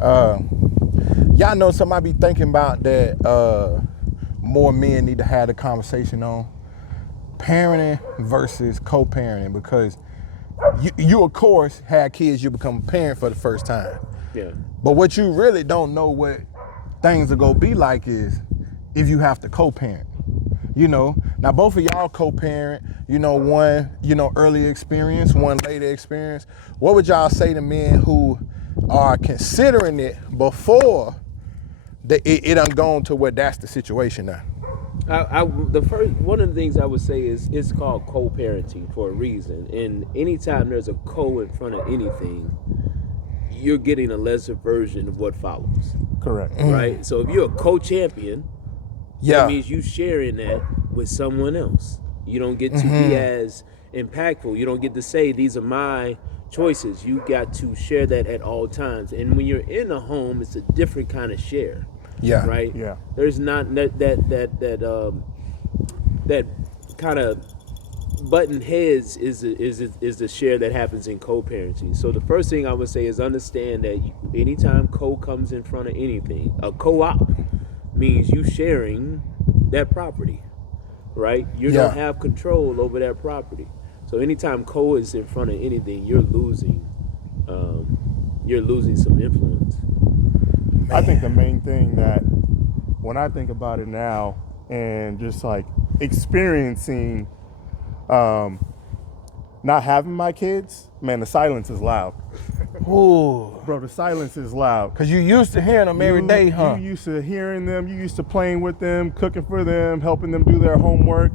Y'all know something I be thinking about that more men need to have the conversation on? Parenting versus co-parenting, because you of course had kids, you become a parent for the first time. Yeah. But what you really don't know what things are gonna be like is if you have to co-parent. Now both of y'all co-parent, one, early experience, one later experience. What would y'all say to men who are considering it before it done gone to where that's the situation now? One of the things I would say is it's called co-parenting for a reason. And anytime there's a co in front of anything, you're getting a lesser version of what follows. Correct. Right? So if you're a co-champion, Yeah. that means you sharing that with someone else. You don't get to be as impactful. You don't get to say, these are my choices. You got to share that at all times. And when you're in a home, it's a different kind of share. Yeah. Right? Yeah. There's not that kind of button heads is the share that happens in co-parenting. So the first thing I would say is understand that anytime co comes in front of anything, a co-op means you sharing that property, right? You don't have control over that property. So anytime co is in front of anything, you're losing some influence. I think the main thing that when I think about it now and just like experiencing not having my kids, man, the silence is loud. Ooh. Bro, the silence is loud. Cause you used to hearing them every day, huh? You used to hearing them, you used to playing with them, cooking for them, helping them do their homework,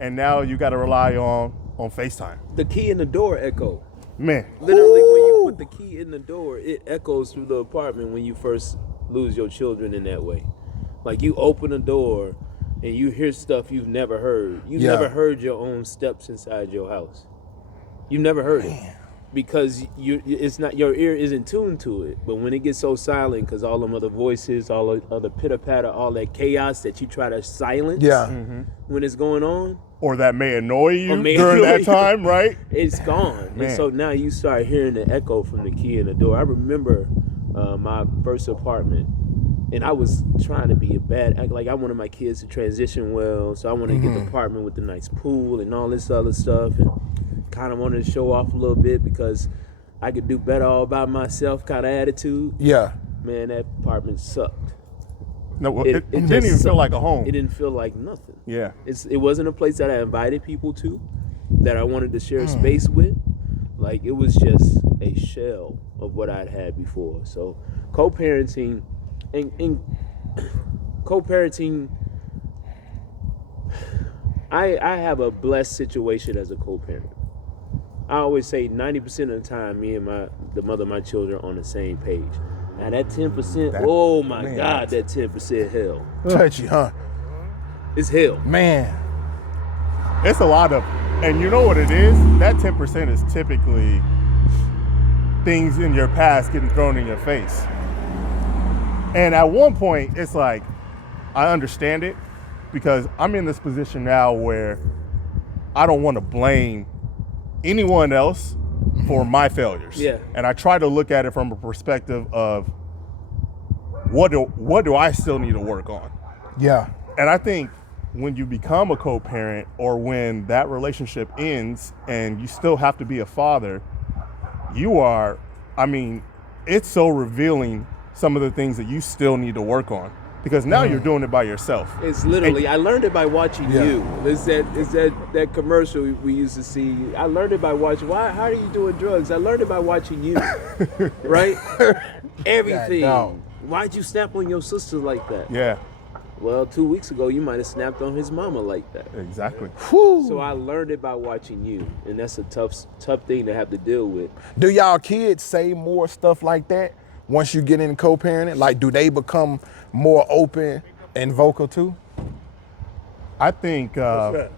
and now you got to rely on FaceTime. The key in the door echo. Man. Literally, when you put the key in the door, it echoes through the apartment when you first lose your children in that way. Like you open a door and you hear stuff you've never heard. You've never heard your own steps inside your house. You've never heard it. Because it's not, your ear isn't tuned to it. But when it gets so silent, because all them other voices, all the other pitter-patter, all that chaos that you try to silence when it's going on. Or that may annoy you during that time, right? It's gone. And so now you start hearing the echo from the key in the door. I remember my first apartment, and I was trying to be I wanted my kids to transition well, so I wanted to get the apartment with the nice pool and all this other stuff, and kind of wanted to show off a little bit because I could do better all by myself kind of attitude. Yeah. Man, that apartment sucked. No, it didn't even feel like a home. It didn't feel like nothing. Yeah. It wasn't a place that I invited people to, that I wanted to share space with. Like, it was just a shell of what I'd had before. So co-parenting, and co-parenting, I have a blessed situation as a co-parent. I always say 90% of the time, me and the mother of my children are on the same page. Now that 10%, oh my God, that 10% hell. Touchy, huh? It's hell. Man. It's a lot of, and you know what it is? That 10% is typically things in your past getting thrown in your face. And at one point, it's like, I understand it because I'm in this position now where I don't want to blame anyone else for my failures. Yeah. And I try to look at it from a perspective of what do I still need to work on? Yeah. And I think when you become a co-parent or when that relationship ends and you still have to be a father, it's so revealing some of the things that you still need to work on because now you're doing it by yourself. It's literally, I learned it by watching you. It's that commercial we used to see. I learned it by watching. How are you doing drugs? I learned it by watching you. Right? Everything. Why'd you snap on your sister like that? Yeah. Well, 2 weeks ago, you might have snapped on his mama like that. Exactly. So I learned it by watching you, and that's a tough thing to have to deal with. Do y'all kids say more stuff like that once you get in co-parenting? Like, do they become more open and vocal too? I think... My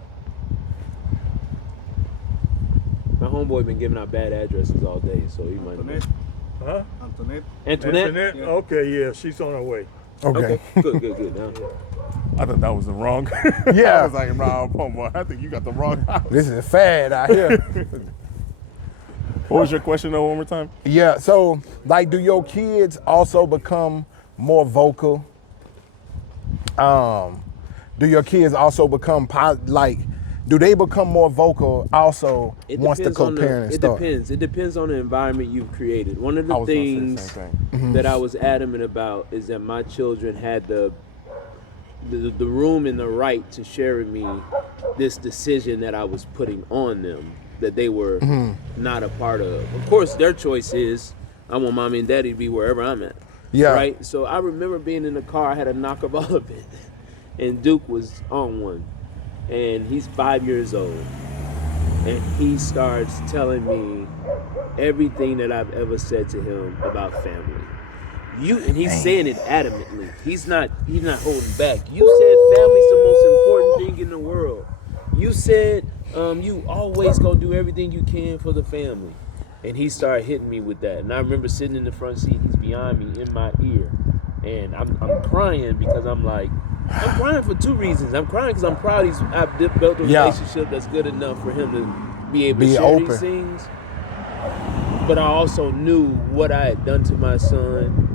homeboy been giving out bad addresses all day, so he might... Huh? Antoinette? Yeah. Okay, yeah, she's on her way. Okay. Good. Now. I thought that was the wrong... Yeah. I was like, nah, homeboy, I think you got the wrong house. This is a fad out here. What was your question though? One more time. Yeah, so like, do your kids also become more vocal? Do your kids also become do they become more vocal also once the co-parenting starts? It depends on the environment you've created. One of the I was gonna say the things same thing. that I was adamant about is that my children had the room and the right to share with me this decision that I was putting on them that they were not a part of. Of course, their choice is I want mommy and daddy to be wherever I'm at. Yeah. Right? So I remember being in the car, I had a knock of all of it. And Duke was on one. And he's 5 years old. And he starts telling me everything that I've ever said to him about family. And he's saying it adamantly. He's not holding back. You said family's the most important thing in the world. You said you always gonna do everything you can for the family. And he started hitting me with that. And I remember sitting in the front seat, he's behind me in my ear. And I'm crying because I'm crying for two reasons. I'm crying because I'm proud I've built a relationship that's good enough for him to be able to share these things. But I also knew what I had done to my son,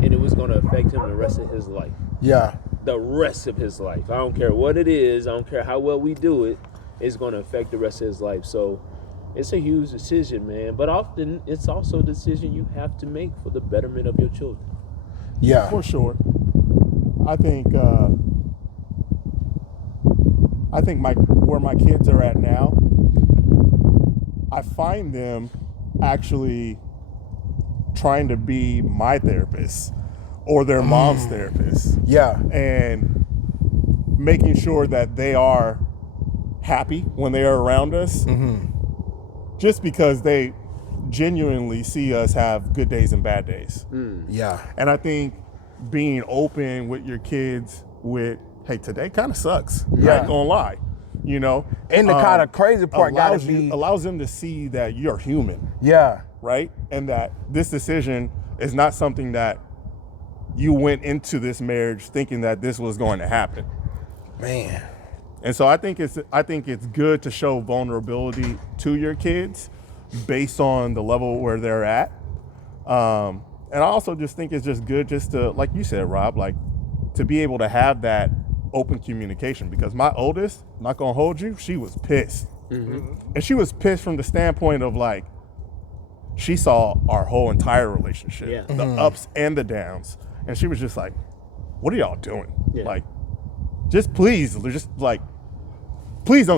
and it was going to affect him the rest of his life. Yeah. The rest of his life. I don't care what it is. I don't care how well we do it. It's going to affect the rest of his life. So it's a huge decision, man. But often it's also a decision you have to make for the betterment of your children. Yeah. For sure. I think where my kids are at now, I find them actually trying to be my therapist or their mom's therapist. Yeah. And making sure that they are happy when they are around us. Just because they genuinely see us have good days and bad days. Yeah. And I think being open with your kids with, hey, today kind of sucks. Yeah. Not gonna lie, you know. And the kind of crazy part gotta be allows them to see that you're human, yeah, right? And that this decision is not something that you went into this marriage thinking that this was going to happen. man. And so I think it's good to show vulnerability to your kids based on the level where they're at. And I also just think it's just good just to, like you said, Rob, like to be able to have that open communication, because my oldest, not gonna hold you, she was pissed. And she was pissed from the standpoint of like, she saw our whole entire relationship, the ups and the downs. And she was just like, what are y'all doing? Yeah. Like, please don't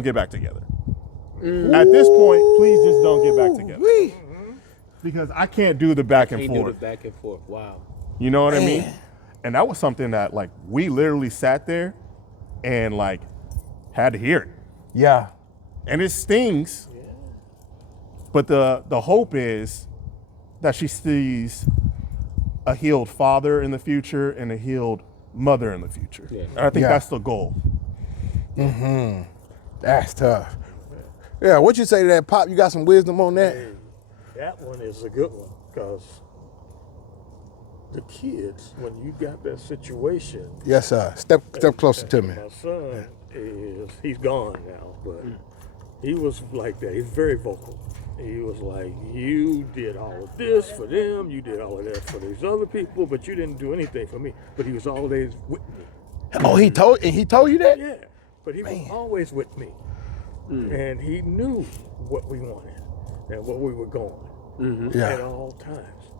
get back together. At this point, please just don't get back together. Because I can't do the back and Can't do forth. the back and forth. Wow. You know what I mean? And that was something that like we literally sat there and like had to hear it. Yeah. And it stings. But the hope is that she sees a healed father in the future and a healed mother in the future. Yeah. And I think that's the goal. That's tough. Yeah, what you say to that, Pop? You got some wisdom on that? That one is a good one, because the kids, when you got that situation. Yes, sir. Step closer to me. My son he's gone now, but he was like that. He's very vocal. He was like, you did all of this for them, you did all of that for these other people, but you didn't do anything for me. But he was always with me. Oh, he told you that? Yeah, but he was always with me. And he knew what we wanted and what we were going Yeah. at all times.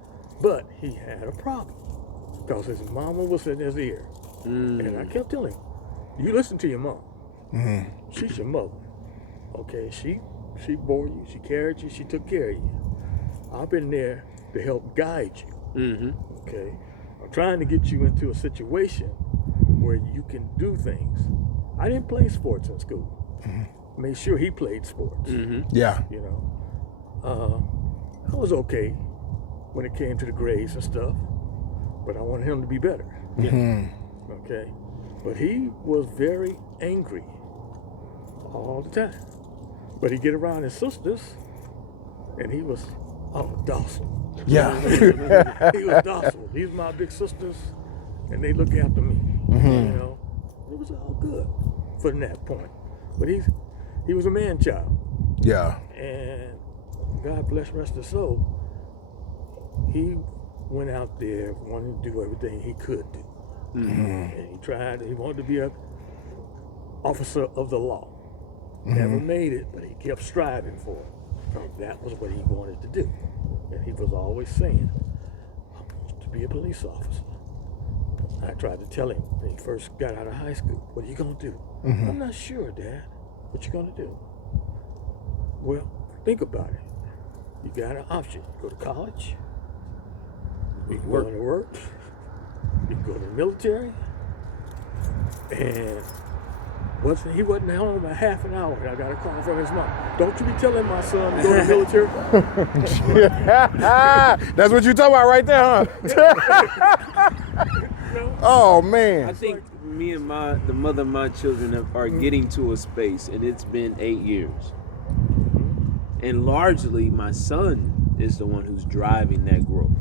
But he had a problem because his mama was in his ear. And I kept telling him, you listen to your mom. She's your mother. Okay, she bore you, she carried you, she took care of you. I've been there to help guide you. Okay, I'm trying to get you into a situation where you can do things. I didn't play sports in school. Made sure he played sports. Yeah. You know, I was okay when it came to the grades and stuff, but I wanted him to be better. Okay, but he was very angry all the time. But he'd get around his sisters, and he was docile. Yeah. He was docile. These are my big sisters, and they look after me. You know, it was all good from that point. But he was a man child. Yeah. And God bless rest his soul, he went out there wanting to do everything he could do. And he wanted to be an officer of the law. Never made it, but he kept striving for it. Because that was what he wanted to do. And he was always saying, I want to be a police officer. I tried to tell him when he first got out of high school, what are you going to do? I'm not sure, Dad. What you going to do? Well, think about it. You got an option. Go to college. You can go to work. You can go to the military. And he wasn't home about half an hour. I got a call from his mom. Don't you be telling my son to go to the military. That's what you talking about right there, huh? Oh man. I think me and the mother of my children are getting to a space, and it's been 8 years. And largely, my son is the one who's driving that growth.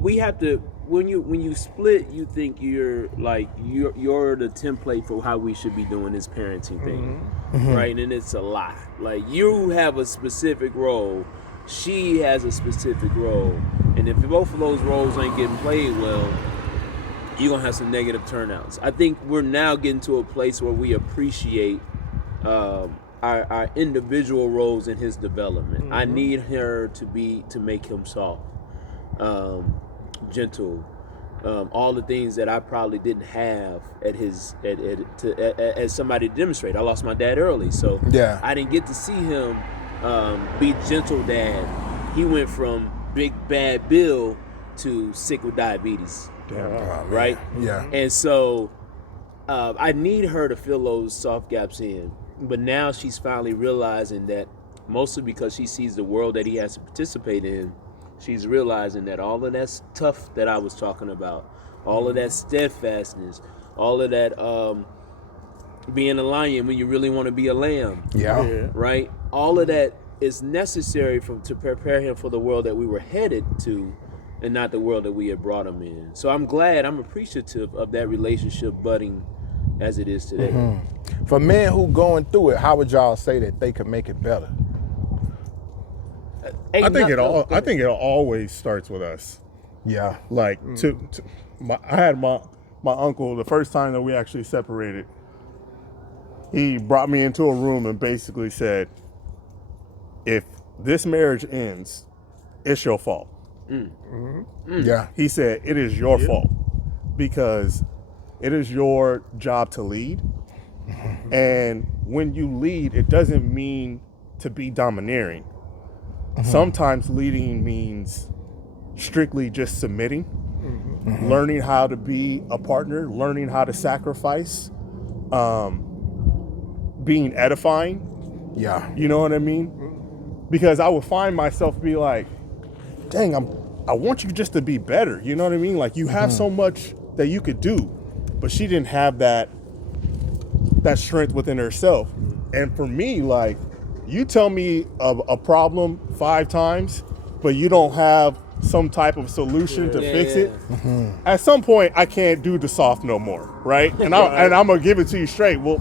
We have to. When you split, you think you're the template for how we should be doing this parenting thing, right? And it's a lie. Like, you have a specific role, she has a specific role, and if both of those roles ain't getting played well, you're gonna have some negative turnouts. I think we're now getting to a place where we appreciate our individual roles in his development. I need her to make him soft. Gentle, all the things that I probably didn't have as somebody to demonstrate. I lost my dad early, so yeah. I didn't get to see him be gentle dad. He went from big bad Bill to sick with diabetes, right? Yeah. And so I need her to fill those soft gaps in. But now she's finally realizing that, mostly because she sees the world that he has to participate in, she's realizing that all of that stuff that I was talking about, all of that steadfastness, all of that being a lion when you really want to be a lamb, right? All of that is necessary to prepare him for the world that we were headed to, and not the world that we had brought him in. So I'm appreciative of that relationship budding as it is today. For men who going through it, how would y'all say that they could make it better? I think it always starts with us. Yeah. Like I had my uncle, the first time that we actually separated, he brought me into a room and basically said, if this marriage ends, it's your fault. Yeah. He said, it is your fault, because it is your job to lead. And when you lead, it doesn't mean to be domineering. Sometimes leading means strictly just submitting, learning how to be a partner, learning how to sacrifice, being edifying. Yeah. You know what I mean? Because I would find myself be like, dang, I want you just to be better. You know what I mean? Like, you have so much that you could do, but she didn't have that strength within herself. And for me, like, you tell me a problem 5 times, but you don't have some type of solution to fix it. At some point, I can't do the soft no more, right? And I'm gonna give it to you straight. Well,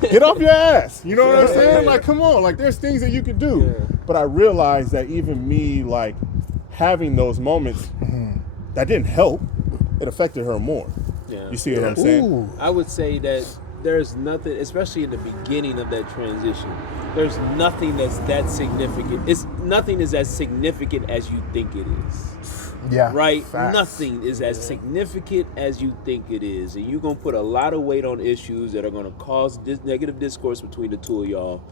get off your ass. You know what I'm saying? Like, come on. Like, there's things that you could do. But I realized that even me, like, having those moments, that didn't help. It affected her more. Yeah. You see what I'm saying? Ooh. I would say that there's nothing, especially in the beginning of that transition, there's nothing that's that significant. Nothing is as significant as you think it is. Yeah. Right? Facts. Nothing is as significant as you think it is. And you're going to put a lot of weight on issues that are going to cause negative discourse between the two of y'all.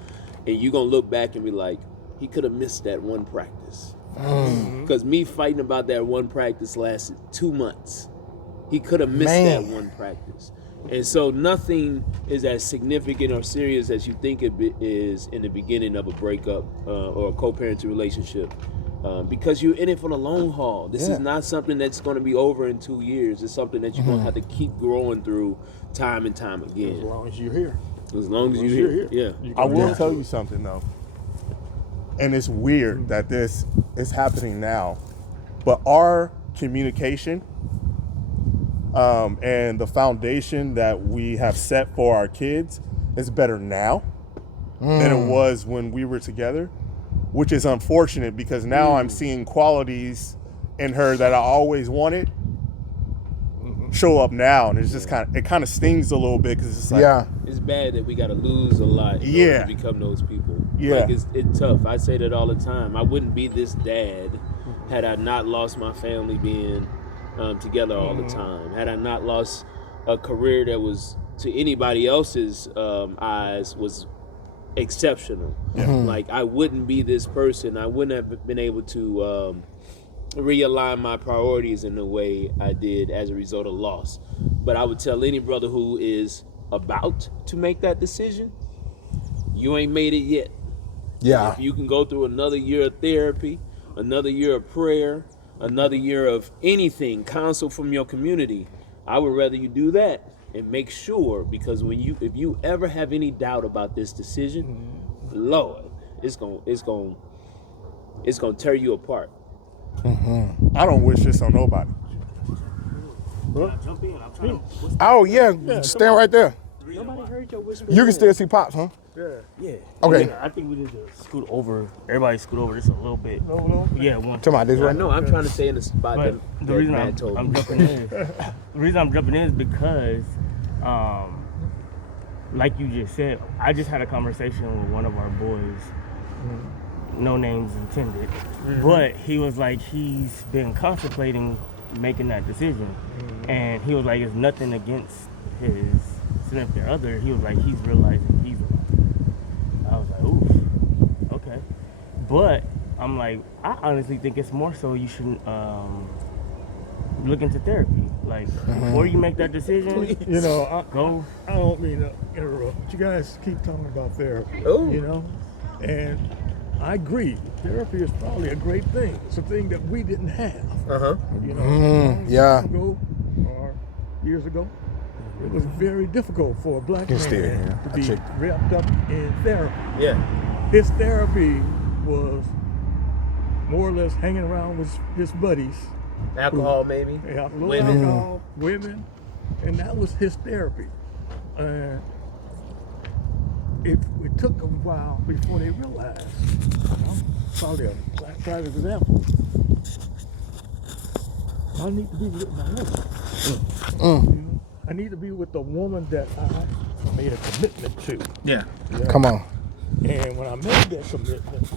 And you're going to look back and be like, he could have missed that one practice. Because me fighting about that one practice lasted 2 months. He could have missed that one practice. And so nothing is as significant or serious as you think it is in the beginning of a breakup or a co-parenting relationship, because you're in it for the long haul. This is not something that's going to be over in 2 years. It's something that you're going to have to keep growing through time and time again. As long as you're here. As long as you're here. Yeah. I will tell you something, though. And it's weird that this is happening now, but our communication and the foundation that we have set for our kids is better now than it was when we were together, which is unfortunate because now I'm seeing qualities in her that I always wanted show up now, and it's just kind of stings a little bit because it's like, Yeah. It's bad that we got to lose a lot in order to become those people. Yeah. Like it's tough. I say that all the time. I wouldn't be this dad had I not lost my family being together all the time. Had I not lost a career that was, to anybody else's eyes, was exceptional. Like, I wouldn't be this person. I wouldn't have been able to realign my priorities in the way I did as a result of loss. But I would tell any brother who is about to make that decision, you ain't made it yet. Yeah. If you can go through another year of therapy, another year of prayer, another year of anything, counsel from your community, I would rather you do that and make sure, because if you ever have any doubt about this decision, Lord, it's gonna tear you apart. I don't wish this on nobody. Jump in. I'm trying to. Oh yeah, stand right there. Nobody heard your whisper. You can still see Pops, huh? Yeah. Okay. Yeah, I think we need to scoot over. Everybody scoot over just a little bit. Yeah, one. Talking about this I right know. I'm trying to stay in the spot But that the reason Matt told I'm me. jumping in, is because, like you just said, I just had a conversation with one of our boys. No names intended, but he was like, he's been contemplating making that decision, and he was like, it's nothing against his significant other. He was like, he's realizing he's alone. I was like, oof, okay. But I'm like, I honestly think it's more so you should look into therapy. Like, before you make that decision, You know, go. I don't mean to interrupt, but you guys keep talking about therapy. Oh. You know, and I agree. Therapy is probably a great thing. It's a thing that we didn't have. You know, yeah. ago or years ago, it was very difficult for a black Can stay man here. to I be checked. wrapped up in therapy. Yeah. His therapy was more or less hanging around with his buddies. Alcohol, maybe. Yeah, a little Women. alcohol, women, and that was his therapy. And it took a while before they realized. You know, probably a private example. I need to be with my woman. You know, I need to be with the woman that I made a commitment to. Yeah. Come on. And when I made that commitment,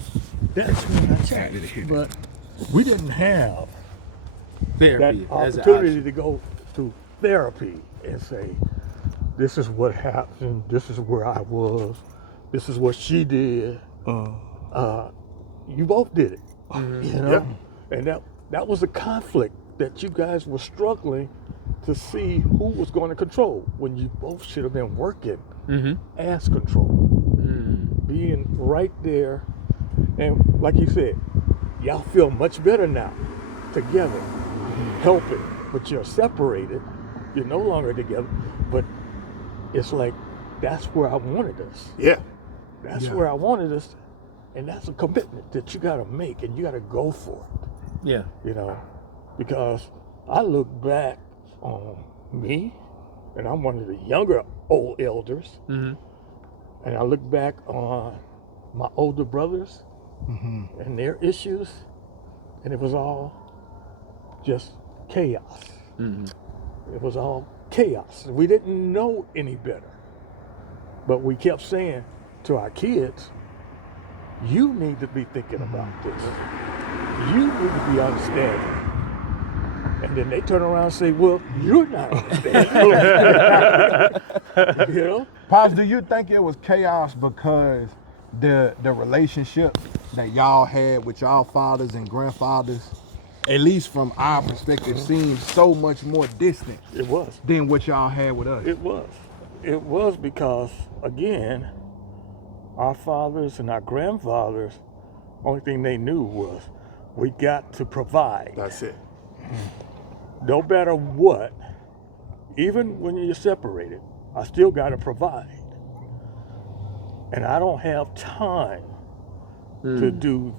that's when I changed. But we didn't have Therapy that as an opportunity option. to go to therapy and say, this is what happened, this is where I was, this is what she did. You both did it, you know? And that was a conflict that you guys were struggling to see who was going to control when you both should have been working as control. Being right there, and like you said, y'all feel much better now together, helping, but you're separated. You're no longer together, but it's like, that's where I wanted us. Yeah. That's where I wanted us, and that's a commitment that you got to make, and you got to go for it. Yeah. You know, because I look back on me, and I'm one of the younger old elders, and I look back on my older brothers and their issues, and it was all just chaos. It was all chaos. We didn't know any better, but we kept saying to our kids, you need to be thinking about this. You need to be understanding. And then they turn around and say, well, you're not understanding. You know? Pops, do you think it was chaos because the relationship that y'all had with y'all fathers and grandfathers, at least from our perspective, seems so much more distant It was. than what y'all had with us? It was. It was because, again, our fathers and our grandfathers, only thing they knew was we got to provide. That's it. No matter what, even when you're separated, I still got to provide. And I don't have time to do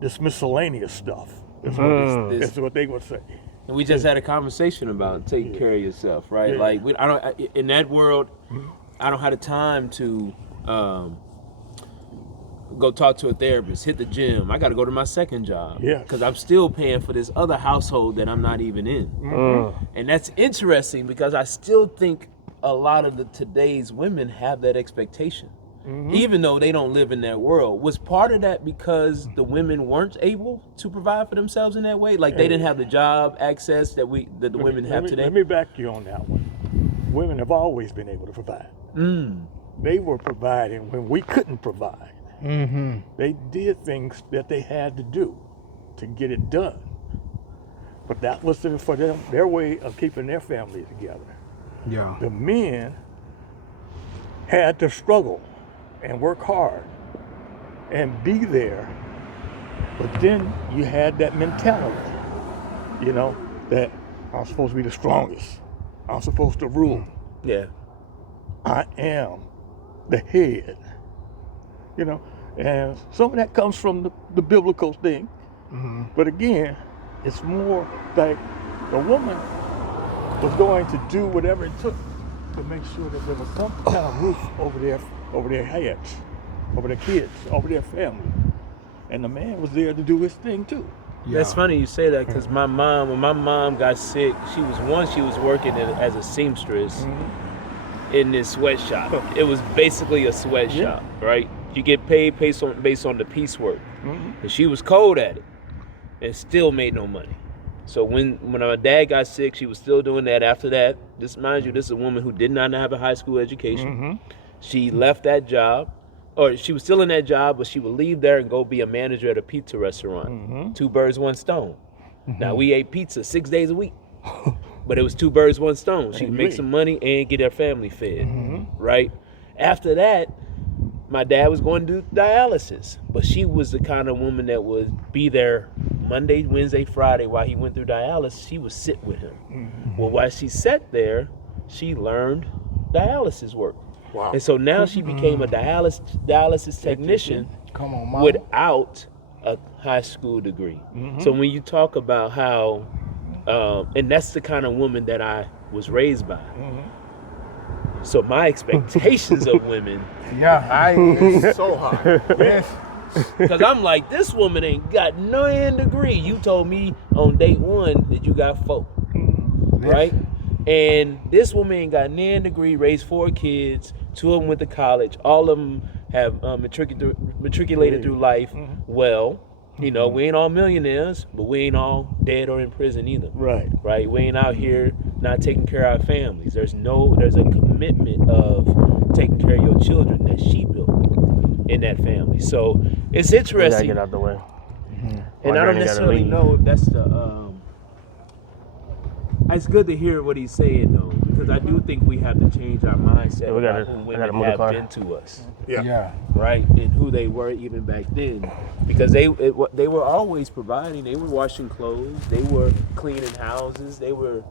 this miscellaneous stuff. That's what they would say. And we just had a conversation about taking care of yourself, right? Yeah. Like, I don't in that world, I don't have the time to go talk to a therapist, hit the gym. I got to go to my second job. Yeah. Because I'm still paying for this other household that I'm not even in. And that's interesting because I still think a lot of today's women have that expectation. Even though they don't live in that world. Was part of that because the women weren't able to provide for themselves in that way? Like they didn't have the job access that the women have today? Let me back you on that one. Women have always been able to provide. They were providing when we couldn't provide. They did things that they had to do to get it done. But that was for them, their way of keeping their family together. Yeah. The men had to struggle and work hard and be there. But then you had that mentality, you know, that I'm supposed to be the strongest. I'm supposed to rule. Yeah. I am the head, you know, and some of that comes from the biblical thing. But again, it's more like the woman was going to do whatever it took to make sure that there was some kind of roof over their heads, over their kids, over their family. And the man was there to do his thing too. That's funny you say that because when my mom got sick, she was working as a seamstress in this sweatshop. It was basically a sweatshop, right? You get paid based on the piecework. And she was cold at it and still made no money. So when my dad got sick, she was still doing that. After that, this is a woman who did not have a high school education. She left that job, or she was still in that job, but she would leave there and go be a manager at a pizza restaurant. 2 birds, 1 stone. Now we ate pizza 6 days a week, but it was 2 birds, 1 stone. She would make some money and get her family fed, right? After that, my dad was going to do dialysis, but she was the kind of woman that would be there Monday, Wednesday, Friday while he went through dialysis. She would sit with him. Well, while she sat there, she learned dialysis work. Wow. And so now she became a dialysis technician Come on, Mama. without a high school degree. So when you talk about how, and that's the kind of woman that I was raised by. So my expectations of women, It's so hard. Yes. because I'm like, this woman ain't got no degree. You told me on date 1 that you got 4, right? And this woman ain't got no degree, raised 4 kids, 2 of them went to college, all of them have matriculated through life well. You know, we ain't all millionaires, but we ain't all dead or in prison either. Right? We ain't out here not taking care of our families. There's a commitment of taking care of your children that she built in that family. So it's We gotta interesting. get out the way. And My I don't granny gotta necessarily leave. know if that's the. It's good to hear what he's saying though, because I do think we have to change our mindset Yeah, we gotta- about who we gotta women move the have car. been to us, Yeah. right, and who they were even back then, because they were always providing. They were washing clothes, they were cleaning houses, they were